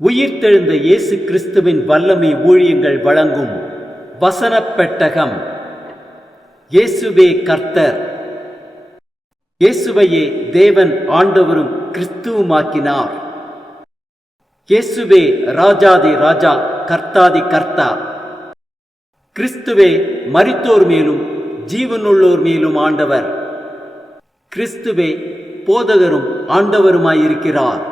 உயிர்த்தெழுந்த இயேசு கிறிஸ்துவின் வல்லமை ஊழியங்கள் வழங்கும் வசனப் பெட்டகம். இயேசுவே கர்த்தர். இயேசுவையே தேவன் ஆண்டவரும் கிறிஸ்துவுமாக்கினார். இயேசுவே ராஜாதி ராஜா, கர்த்தாதி கர்த்தா. கிறிஸ்துவே மரித்தோர் மேலும் ஜீவனுள்ளோர் மேலும் ஆண்டவர். கிறிஸ்துவே போதகரும் ஆண்டவருமாயிருக்கிறார்.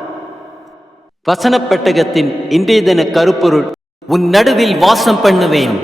வசனப் பெட்டகத்தின் இன்றைய தின கருப்பொருள்: உன் நடுவில் வாசம் பண்ணுவேன்.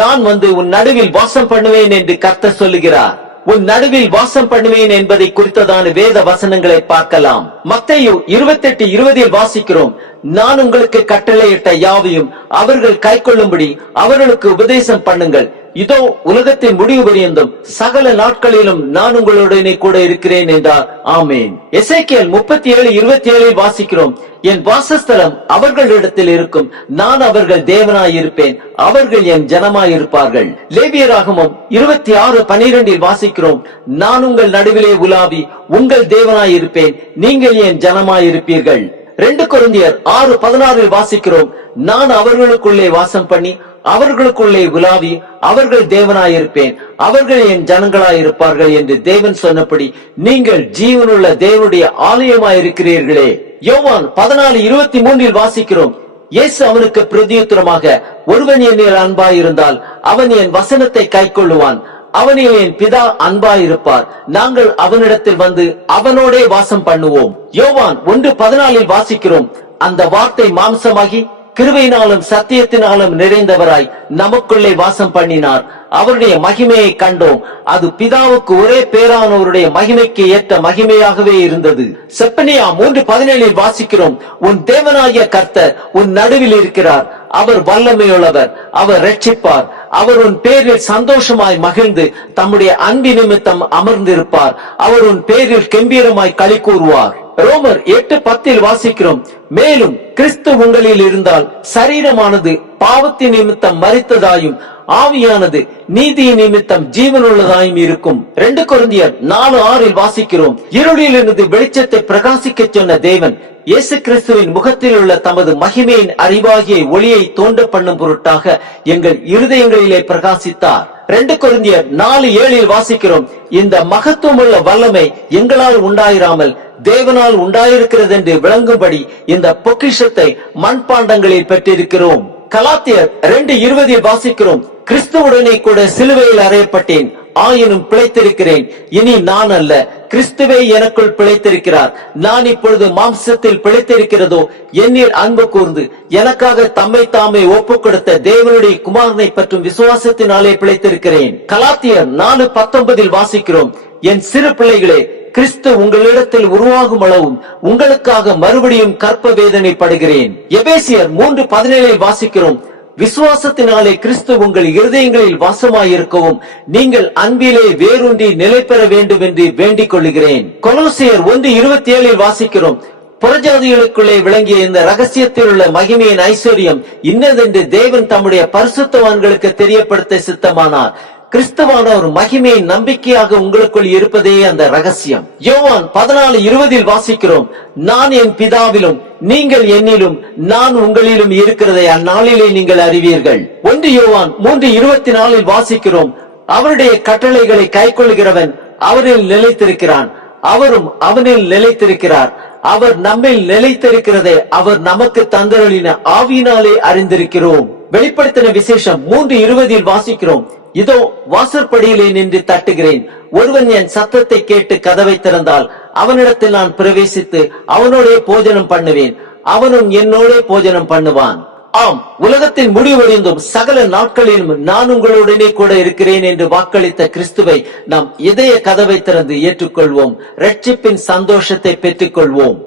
நான் வந்து உன் நடுவில் வாசம் பண்ணுவேன் என்று கர்த்தர் சொல்லுகிறார். உன் நடுவில் வாசம் பண்ணுவேன் என்பதை குறித்ததான வேத வசனங்களை பார்க்கலாம். மத்தேயு 28:20 வாசிக்கிறோம், நான் உங்களுக்கு கட்டளையிட்ட யாவையும் அவர்கள் கைக்கொள்ளும்படி அவர்களுக்கு உபதேசம் பண்ணுங்கள். இதோ உலகத்தின் முடிவு பரியந்தம் சகல நாட்களிலும் நான் உங்களுடனே கூட இருக்கிறேன் என்றார். ஆமேன். எசேக்கியேல் 37:27 வாசிக்கிறோம், என் வாசஸ்தலம் அவர்களிடத்தில் இருக்கும், நான் அவர்கள் தேவனாயிருப்பேன், அவர்கள் என் ஜனமாயிருப்பார்கள். லேவியராகமம் 26:12 வாசிக்கிறோம், நான் உங்கள் நடுவிலே உலாவி உங்கள் தேவனாயிருப்பேன், நீங்கள் என் ஜனமாயிருப்பீர்கள். 2 கொரிந்தியர் 6:16 வாசிக்கிறோம், நான் அவர்களுக்குள்ளே வாசம் பண்ணி அவர்களுக்குள்ளே உலாவி அவர்கள் தேவனாயிருப்பேன், அவர்கள் என் ஜனங்களாயிருப்பார்கள் என்று தேவன் சொன்னபடி நீங்கள் ஜீவனுள்ள தேவனுடைய ஆலயமாயிருக்கிறீர்களே. யோவான் 14:23 வாசிக்கிறோம், இயேசு அவனுக்கு பிரதியுத்தரமாக, ஒருவன் என்னில் அன்பாயிருந்தால் அவன் என் வசனத்தை கைக்கொள்ளுவான், அவனில் என் பிதா அன்பாயிருப்பார், நாங்கள் அவனிடத்தில் வந்து அவனோடே வாசம் பண்ணுவோம். யோவான் 1:14 வாசிக்கிறோம், அந்த வார்த்தை மாம்சமாகி கிருபையினாலும் சத்தியத்தினாலும் நிறைந்தவராய் நமக்குள்ளே வாசம் பண்ணினார், அவருடைய மகிமையை கண்டோம், அது பிதாவுக்கு ஒரே பேரானவருடைய மகிமைக்கு ஏற்ற மகிமையாகவே இருந்தது. செப்பனியா 3:17 வாசிக்கிறோம், உன் தேவனாகிய கர்த்தர் உன் நடுவில் இருக்கிறார், அவர் வல்லமையுள்ளவர், அவர் ரட்சிப்பார், அவர் உன் பேரில் சந்தோஷமாய் மகிழ்ந்து தம்முடைய அன்பு நிமித்தம் அமர்ந்திருப்பார், அவர் உன் பேரில் கெம்பீரமாய் களி கூறுவார். ரோமர் 8:10 வாசிக்கிறோம், மேலும் கிறிஸ்து உங்களில் இருந்தால் சரீரமானது பாவத்தின் நிமித்தம் மரித்ததாயும் ஆவியானது நீதியின் நிமித்தம் ஜீவனுள்ளதாயும் இருக்கும். 2 கொரிந்தியர் 4:6 வாசிக்கிறோம், இருளிலிருந்து வெளிச்சத்தை பிரகாசிக்க சொன்ன தேவன் இயேசு கிறிஸ்துவின் முகத்தில் உள்ள தமது மகிமையின் அறிவாகிய ஒளியை தோன்ற பண்ணும் பொருட்டாக எங்கள் இருதயங்களிலே பிரகாசித்தார். 2 கொரிந்தியர் 4:7 வாசிக்கிறோம், இந்த மகத்துவமுள்ள வல்லமை எங்களால் உண்டாயிராமல் தேவனால் உண்டாயிருக்கிறது என்று விளங்கும்படி இந்த பொக்கிஷத்தை மண்பாண்டங்களில் பெற்றிருக்கிறோம். கலாத்தியர் 2:20 வாசிக்கிறோம், கிறிஸ்துவுடனே கூட சிலுவையில் அறையப்பட்டேன், ஆயினும் பிழைத்திருக்கிறேன், இனி நான் அல்ல, கிறிஸ்துவே எனக்குள் பிழைத்திருக்கிறார், நான் இப்பொழுது மாம்சத்தில் பிழைத்திருக்கிறதோ என்னில் அன்பு கூர்ந்து எனக்காக தம்மை தாமே ஒப்புக் கொடுத்த தேவனுடைய குமாரனை பற்றும் விசுவாசத்தினாலே பிழைத்திருக்கிறேன். கலாத்தியர் 4:19 வாசிக்கிறோம், என் சிறு பிள்ளைகளே, கிறிஸ்து உங்களிடத்தில் உருவாகும் அளவும் உங்களுக்காக மறுபடியும் கற்ப வேதனைப்படுகிறேன். எபேசியர் 3:17 வாசிக்கிறோம், விசுவாசத்தினாலே கிறிஸ்து உங்கள் இருதயங்களில் வாசமாயிருக்கவும் நீங்கள் அன்பிலே வேரூன்றி நிலை பெற வேண்டும் என்று வேண்டிக் கொள்கிறேன். கொலோசியர் 1:27 வாசிக்கிறோம், புறஜாதிகளுக்குள்ளே விளங்கிய இந்த ரகசியத்தில் உள்ள மகிமையின் ஐஸ்வர்யம் இன்னதென்று தேவன் தம்முடைய பரிசுத்தவான்களுக்கு தெரியப்படுத்த சித்தமானார், கிறிஸ்துவானவர் மகிமையின் நம்பிக்கையாக உங்களுக்குள் இருப்பதே அந்த ரகசியம். யோவான் 14:20 வாசிக்கிறோம், நான் என் பிதாவிலும் நீங்கள் என்னிலும் நான் உங்களிலும் இருக்கிறதை அந்நாளிலே நீங்கள் அறிவீர்கள். 1 யோவான் 3:24 வாசிக்கிறோம், அவருடைய கட்டளைகளை கைக்கொள்கிறவன் அவரில் நிலைத்திருக்கிறான், அவரும் அவனில் நிலைத்திருக்கிறார், அவர் நம்மில் நிலைத்திருக்கிறதை அவர் நமக்கு தந்தருளின ஆவியினாலே அறிந்திருக்கிறோம். வெளிப்படுத்தின விசேஷம் 3:20 வாசிக்கிறோம், இதோ வாசற்படியிலே நின்று தட்டுகிறேன், ஒருவன் என் சத்தத்தை கேட்டு கதவை திறந்தால் அவனிடத்தில் நான் பிரவேசித்து அவனோடே போஜனம் பண்ணுவேன், அவனும் என்னோடே போஜனம் பண்ணுவான். ஆம், உலகத்தின் முடிவடைந்தும் சகல நாட்களிலும் நான் உங்களுடனே கூட இருக்கிறேன் என்று வாக்களித்த கிறிஸ்துவை நாம் இதய கதவை திறந்து ஏற்றுக்கொள்வோம், ரட்சிப்பின் சந்தோஷத்தை பெற்றுக் கொள்வோம்.